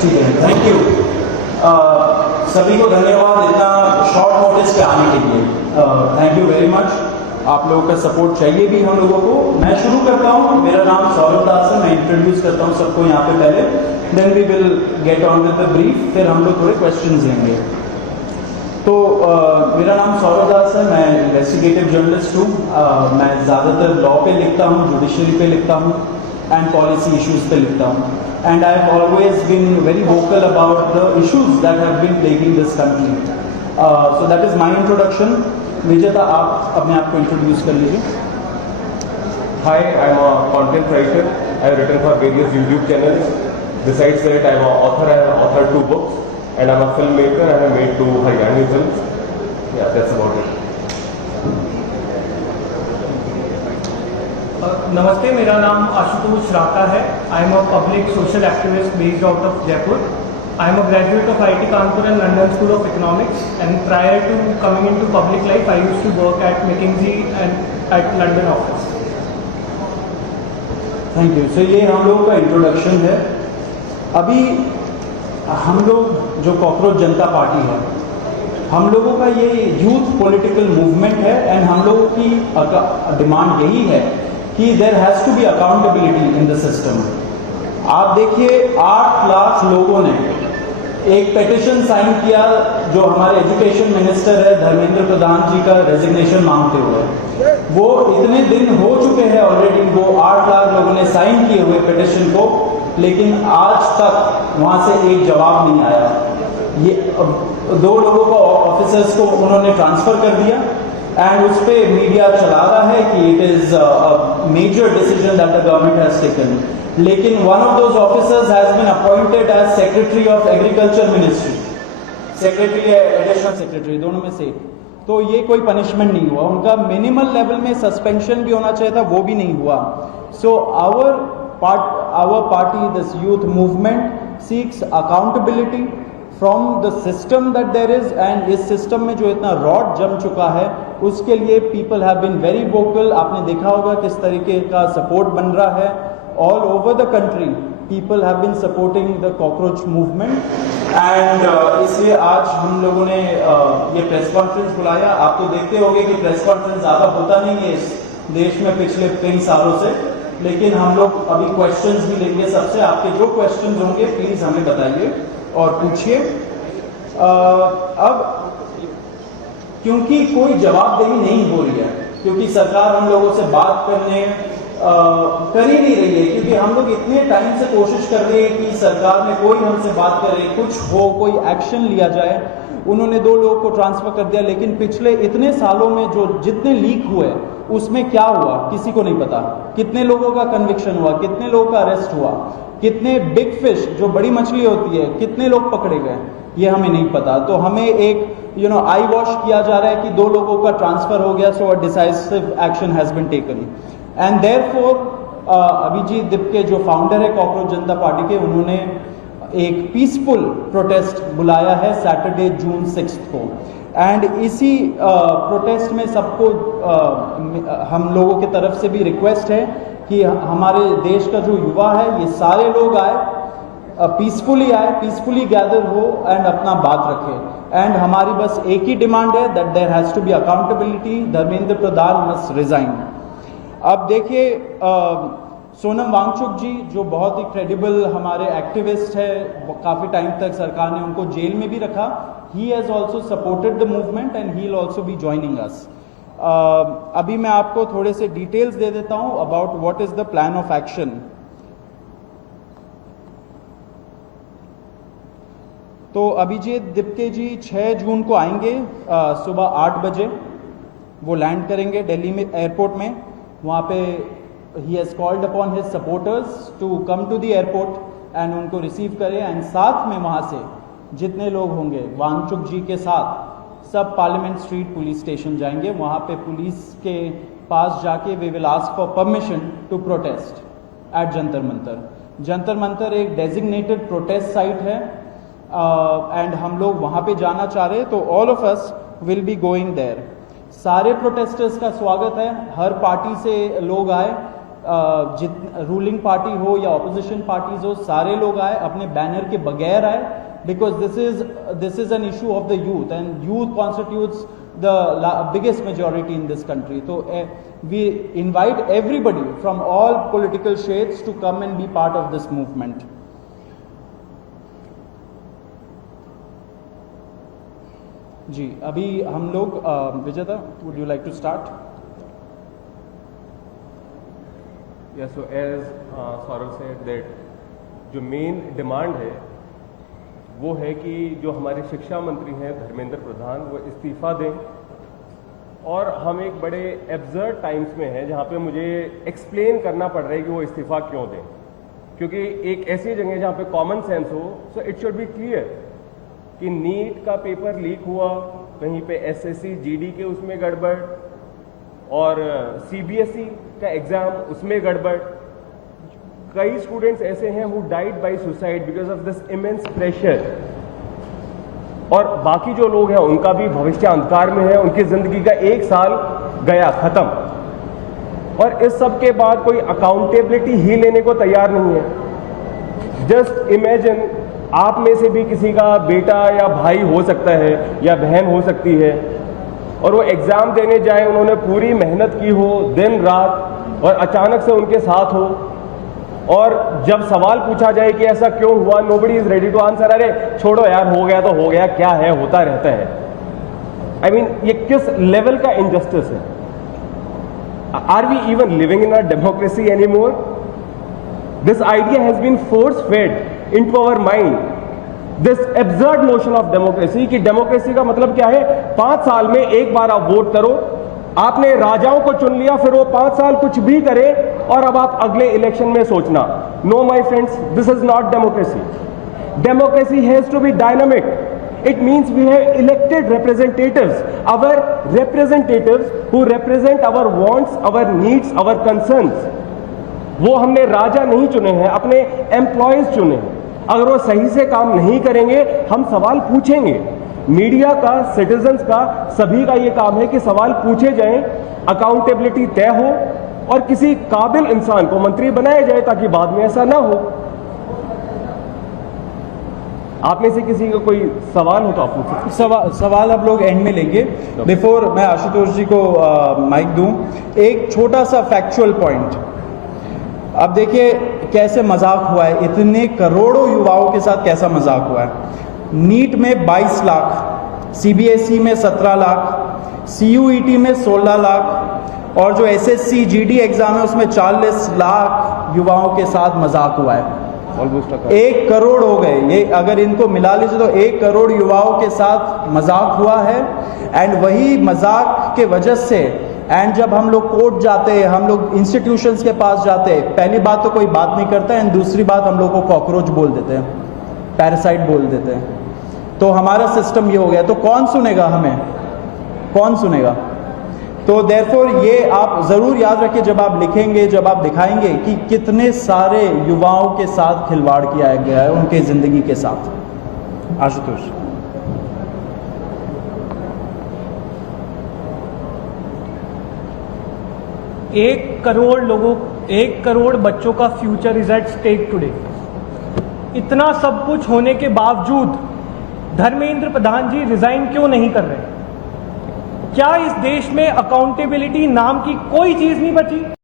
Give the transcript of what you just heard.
ठीक है, thank you. सभी को धन्यवाद इतना शॉर्ट नोटिस पे आने के लिए। Thank you very much. आप लोगों का सपोर्ट चाहिए भी हम लोगों को। मैं शुरू करता हूँ। मेरा नाम सौरभ दास है। मैं इंट्रोड्यूस करता हूँ सबको यहाँ पे पहले, then we will get on with the brief, फिर हम लोग थोड़े क्वेश्चंस लेंगे। तो मेरा नाम सौरभ दास है। मैं इन्वेस्टिगेटिव जर्नलिस्ट हूँ। मैं ज़्यादातर लॉ पे लिखता हूँ, जुडिशरी पे लिखता हूँ एंड पॉलिसी इश्यूज पे लिखता हूँ। And I have always been very vocal about the issues that have been plaguing this country. So that is my introduction. Vijeta, आप अपने आप को इंट्रोड्यूस कर लीजिए। Hi, I'm a content writer. I have written for various YouTube channels. Besides that, I'm an author. I have authored 2 books, and I'm a filmmaker. I have made 2 Haryani films. Yeah, that's about it. नमस्ते, मेरा नाम आशुतोष राका है। I am a public social activist based out of Jaipur. I am a graduate of IIT Kanpur and London school of economics, and prior to coming into public life I used to work at McKinsey and at London office. Thank you. So ये हम लोगों का introduction है। अभी हम लोग जो cockroach जनता party है, हम लोगों का ये यूथ पॉलिटिकल मूवमेंट है एंड हम लोगों की डिमांड यही है कि there has to be accountability in the system. आप देखिए 8 लाख लोगों ने एक पेटिशन साइन किया जो हमारे एजुकेशन मिनिस्टर है धर्मेंद्र प्रधान जी का रेजिग्नेशन मांगते हुए। वो इतने दिन हो चुके हैं ऑलरेडी, वो 8 लाख लोगों ने साइन किए हुए पेटिशन को, लेकिन आज तक वहाँ से एक जवाब नहीं आया। ये 2 लोगों को ऑफिसर्स को उन्होंने ट्रांसफर कर दिया एंड उस पर मीडिया चला रहा है कि it is a major decision that the government has taken. लेकिन one of those officers has been appointed as secretary of agriculture ministry, secretary या एडिशनल सेक्रेटरी, दोनों में से। तो ये कोई पनिशमेंट नहीं हुआ उनका। मिनिमल लेवल में सस्पेंशन भी होना चाहिए था, वो भी नहीं हुआ। So our party, this youth movement seeks accountability from the system that there is, and इस सिस्टम में जो इतना रॉड जम चुका है उसके लिए people have been very vocal. आपने देखा होगा किस तरीके का सपोर्ट बन रहा है। All over the country, people have been supporting the cockroach movement, and इसलिए आज हम लोगों ने ये प्रेस कॉन्फ्रेंस बुलाया। आप तो देखते होंगे कि प्रेस कॉन्फ्रेंस ज़्यादा होता नहीं है इस देश में पिछले कई सालों से, लेकिन हम लोग अभी क्वेश्चंस भी लेंगे सबसे। आपके जो क्वेश्चंस होंगे प्लीज़ हमें बताइए और पूछिए। अब क्योंकि कोई जवाबदेही नहीं हो रही है, क्योंकि सरकार हम लोगों से बात करने कर ही नहीं रही है, क्योंकि हम लोग इतने टाइम से कोशिश कर रहे हैं कि सरकार में कोई हमसे बात करे, कुछ हो, कोई एक्शन लिया जाए। उन्होंने 2 लोगों को ट्रांसफर कर दिया, लेकिन पिछले इतने सालों में जो जितने लीक हुए उसमें क्या हुआ किसी को नहीं पता। कितने लोगों का कन्विक्शन हुआ, कितने लोगों का अरेस्ट हुआ, कितने बिग फिश जो बड़ी मछली होती है कितने लोग पकड़े गए, ये हमें नहीं पता। तो हमें एक आई वॉश किया जा रहा है कि 2 लोगों का ट्रांसफर हो गया, so a decisive action has been taken. And therefore Abhijit Dipke जो फाउंडर है कॉकरोच जनता पार्टी के, उन्होंने एक पीसफुल प्रोटेस्ट बुलाया है सैटरडे जून 6 को। एंड इसी प्रोटेस्ट में सबको हम लोगों की तरफ से भी रिक्वेस्ट है कि हमारे देश का जो युवा है ये सारे लोग आए, पीसफुली आए, पीसफुली गैदर हो एंड अपना बात रखें। एंड हमारी बस एक ही डिमांड है that there has to be accountability, Dharmendra Pradhan must resign. अब देखिए सोनम वांगचुक जी जो बहुत ही क्रेडिबल हमारे एक्टिविस्ट है, काफ़ी टाइम तक सरकार ने उनको जेल में भी रखा। He has also supported the movement and he will also be joining us. अभी मैं आपको थोड़े से डिटेल्स दे देता हूँ about what is the plan of action. तो अभिजीत दिप्के जी 6 जून को आएंगे सुबह 8 बजे। वो लैंड करेंगे दिल्ली में एयरपोर्ट में। वहाँ पे he has called upon his supporters to come to the airport and उनको रिसीव करें। एंड साथ में वहाँ से जितने लोग होंगे वांगचुक जी के साथ सब पार्लियामेंट स्ट्रीट पुलिस स्टेशन जाएंगे। वहाँ पे पुलिस के पास जाके we will ask for permission to protest at Jantar Mantar. Jantar Mantar एक डेजिग्नेटेड प्रोटेस्ट साइट है एंड हम लोग वहाँ पे जाना चाह रहे हैं, तो all of us will be going there. सारे प्रोटेस्टर्स का स्वागत है, हर पार्टी से लोग आए। रूलिंग पार्टी हो या ऑपोजिशन पार्टीज हो, सारे लोग आए, अपने बैनर के बगैर आए, because this is an issue of the youth and youth constitutes the biggest majority in this country. So we invite everybody from all political shades to come and be part of this movement. जी, अभी हम लोग विजेता, would you like to start? Yeah, so as Saurav said that जो main demand है वो है कि जो हमारे शिक्षा मंत्री हैं धर्मेंद्र प्रधान, वो इस्तीफा दें। और हम एक बड़े एब्सर्ड टाइम्स में हैं जहाँ पे मुझे एक्सप्लेन करना पड़ रहा है कि वो इस्तीफा क्यों दें, क्योंकि एक ऐसी जगह जहाँ पे कॉमन सेंस हो, so it should be clear कि नीट का पेपर लीक हुआ, कहीं पे एसएससी जीडी के उसमें गड़बड़, और सीबीएसई का एग्जाम उसमें गड़बड़। कई स्टूडेंट्स ऐसे हैं who died by suicide because of this immense pressure, और बाकी जो लोग हैं उनका भी भविष्य अंधकार में है, उनकी जिंदगी का 1 साल गया खत्म, और इस सब के बाद कोई अकाउंटेबिलिटी ही लेने को तैयार नहीं है। जस्ट इमेजिन, आप में से भी किसी का बेटा या भाई हो सकता है या बहन हो सकती है, और वो एग्जाम देने जाए, उन्होंने पूरी मेहनत की हो दिन रात, और अचानक से उनके साथ हो, और जब सवाल पूछा जाए कि ऐसा क्यों हुआ, nobody is ready to answer. अरे छोड़ो यार, हो गया तो हो गया, क्या है, होता रहता है। आई मीन, ये किस लेवल का इनजस्टिस है? Are we even living in a democracy any more? This idea has been force fed into our mind, this absurd notion of democracy, कि डेमोक्रेसी का मतलब क्या है? 5 साल में एक बार आप वोट करो, आपने राजाओं को चुन लिया, फिर वो 5 साल कुछ भी करे, और अब आप अगले इलेक्शन में सोचना। No my friends, this is not democracy. Democracy has to be dynamic. It means we have elected representatives, our representatives who represent our wants, our needs, our concerns. वो हमने राजा नहीं चुने हैं, अपने एम्प्लॉयज चुने हैं। अगर वो सही से काम नहीं करेंगे, हम सवाल पूछेंगे। मीडिया का, सिटीजन्स का, सभी का ये काम है कि सवाल पूछे जाएं, अकाउंटेबिलिटी तय हो, और किसी काबिल इंसान को मंत्री बनाया जाए ताकि बाद में ऐसा ना हो। आप में से किसी का कोई सवाल हो तो आप पूछ सकते। सवाल आप लोग एंड में लेंगे। बिफोर मैं आशुतोष जी को माइक दूं, एक छोटा सा फैक्चुअल पॉइंट। अब देखिए कैसे मजाक हुआ है, इतने करोड़ों युवाओं के साथ कैसा मजाक हुआ है। नीट में 22 लाख, सीबीएसई में 17 लाख, सीयूईटी में 16 लाख, और जो एसएससी जीडी एग्जाम है उसमें 40 लाख युवाओं के साथ मजाक हुआ है। ऑलमोस्ट 1 करोड़ हो गए। ये अगर इनको मिला लीजिए तो 1 करोड़ युवाओं के साथ मजाक हुआ है। एंड वही मजाक के वजह से, एंड जब हम लोग कोर्ट जाते हैं, हम लोग इंस्टीट्यूशंस के पास जाते हैं, पहली बात तो कोई बात नहीं करता है, एंड दूसरी बात हम लोग को कॉकरोच बोल देते हैं, पैरासाइट बोल देते हैं। तो हमारा सिस्टम ये हो गया, तो कौन सुनेगा हमें, कौन सुनेगा? तो देयरफॉर ये आप जरूर याद रखिए जब आप लिखेंगे, जब आप दिखाएंगे कि कितने सारे युवाओं के साथ खिलवाड़ किया गया है, उनके जिंदगी के साथ। आशुतोष। एक करोड़ बच्चों का future is at stake today. इतना सब कुछ होने के बावजूद धर्मेंद्र प्रधान जी रिजाइन क्यों नहीं कर रहे? क्या इस देश में अकाउंटेबिलिटी नाम की कोई चीज नहीं बची?